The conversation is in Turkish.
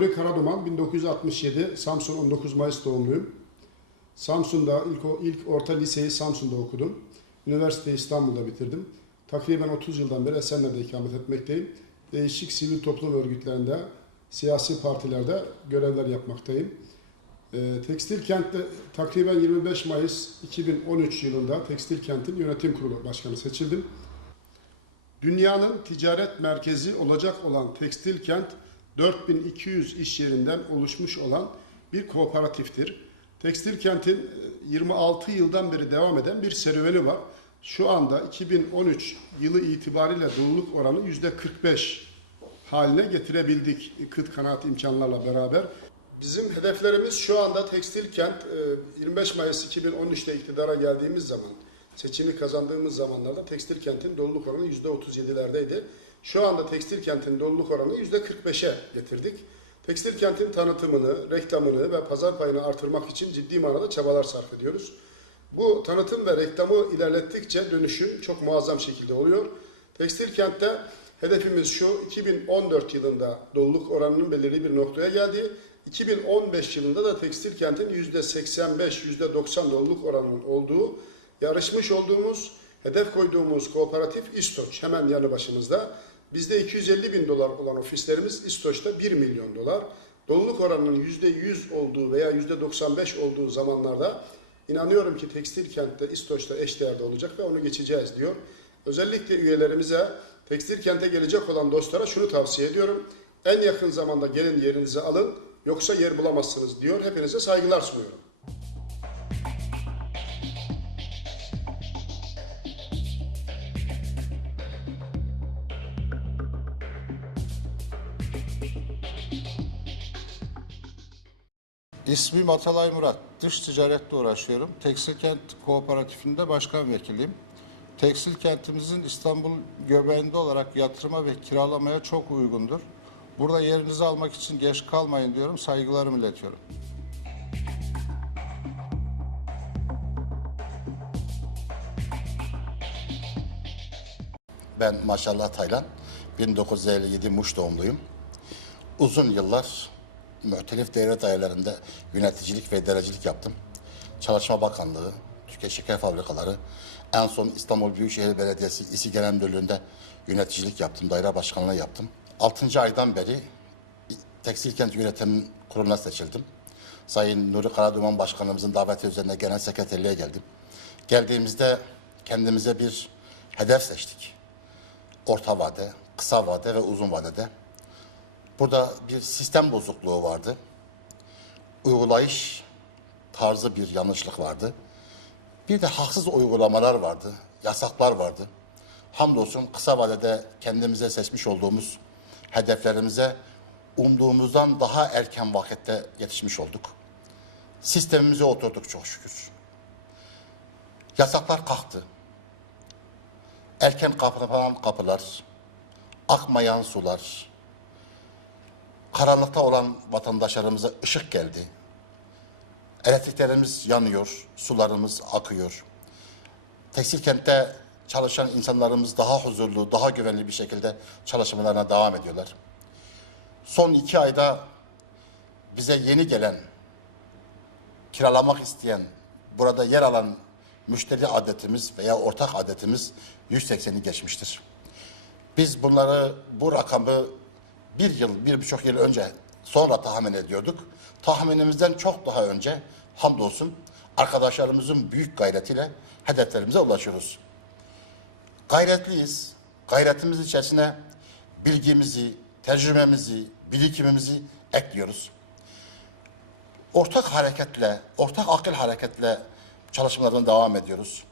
Nuri Karaduman 1967 Samsun 19 Mayıs doğumluyum. Samsun'da ilk, ilk orta liseyi Samsun'da okudum. Üniversiteyi İstanbul'da bitirdim. Takriben 30 yıldan beri Esenler'de ikamet etmekteyim. Değişik sivil toplum örgütlerinde, siyasi partilerde görevler yapmaktayım. Ee, Tekstil Kent'te takriben 25 Mayıs 2013 yılında Tekstil Kent'in yönetim kurulu başkanı seçildim. Dünyanın ticaret merkezi olacak olan Tekstil Kent 4200 iş yerinden oluşmuş olan bir kooperatiftir. Tekstil Kent'in e, 26 yıldan beri devam eden bir serüveni var. Şu anda 2013 yılı itibariyle doluluk oranı %45 haline getirebildik kıt kanaat imkanlarla beraber. Bizim hedeflerimiz şu anda Tekstil Kent e, 25 Mayıs 2013'te iktidara geldiğimiz zaman seçimi kazandığımız zamanlarda tekstil kentin doluluk oranı %37'lerdeydi. Şu anda tekstil kentin doluluk oranı %45'e getirdik. Tekstil kentin tanıtımını, reklamını ve pazar payını artırmak için ciddi manada çabalar sarf ediyoruz. Bu tanıtım ve reklamı ilerlettikçe dönüşüm çok muazzam şekilde oluyor. Tekstil kentte hedefimiz şu, 2014 yılında doluluk oranının belirli bir noktaya geldiği, 2015 yılında da tekstil kentin %85-%90 doluluk oranının olduğu yarışmış olduğumuz, hedef koyduğumuz kooperatif İstoç hemen yanı başımızda. Bizde 250 bin dolar olan ofislerimiz İstoç'ta 1 milyon dolar. Doluluk oranının %100 olduğu veya %95 olduğu zamanlarda inanıyorum ki tekstil kentte İstoç'ta eşdeğerde olacak ve onu geçeceğiz diyor. Özellikle üyelerimize tekstil kente gelecek olan dostlara şunu tavsiye ediyorum. En yakın zamanda gelin yerinizi alın yoksa yer bulamazsınız diyor. Hepinize saygılar sunuyorum. İsmim Atalay Murat. Dış ticaretle uğraşıyorum. Tekstil Kent Kooperatifinde başkan vekiliyim. Tekstil kentimizin İstanbul göbeğinde olarak yatırıma ve kiralamaya çok uygundur. Burada yerinizi almak için geç kalmayın diyorum. Saygılarımı iletiyorum. Ben maşallah Taylan, 1957 Muş doğumluyum. Uzun yıllar muhtelif devlet dairelerinde yöneticilik ve derecilik yaptım. Çalışma Bakanlığı, Türkiye Şeker Fabrikaları, en son İstanbul Büyükşehir Belediyesi İSİ Genel Müdürlüğü'nde yöneticilik yaptım, daire başkanlığı yaptım. 6. aydan beri Tekstil Kent Yönetim Kurulu'na seçildim. Sayın Nuri Karaduman Başkanımızın daveti üzerine genel sekreterliğe geldim. Geldiğimizde kendimize bir hedef seçtik orta vade, kısa vade ve uzun vadede. Burada bir sistem bozukluğu vardı. Uygulayış tarzı bir yanlışlık vardı. Bir de haksız uygulamalar vardı, yasaklar vardı. Hamdolsun kısa vadede kendimize seçmiş olduğumuz hedeflerimize umduğumuzdan daha erken vakitte yetişmiş olduk. Sistemimize oturduk çok şükür. Yasaklar kalktı erken kapanan kapılar, akmayan sular, karanlıkta olan vatandaşlarımıza ışık geldi. Elektriklerimiz yanıyor, sularımız akıyor. Tekstil kentte çalışan insanlarımız daha huzurlu, daha güvenli bir şekilde çalışmalarına devam ediyorlar. Son iki ayda bize yeni gelen, kiralamak isteyen, burada yer alan müşteri adetimiz veya ortak adetimiz 180'i geçmiştir. Biz bunları, bu rakamı bir yıl, bir buçuk yıl önce sonra tahmin ediyorduk. Tahminimizden çok daha önce hamdolsun arkadaşlarımızın büyük gayretiyle hedeflerimize ulaşıyoruz. Gayretliyiz. Gayretimiz içerisine bilgimizi, tecrübemizi, birikimimizi ekliyoruz. Ortak hareketle, ortak akıl hareketle çalışmalarına devam ediyoruz.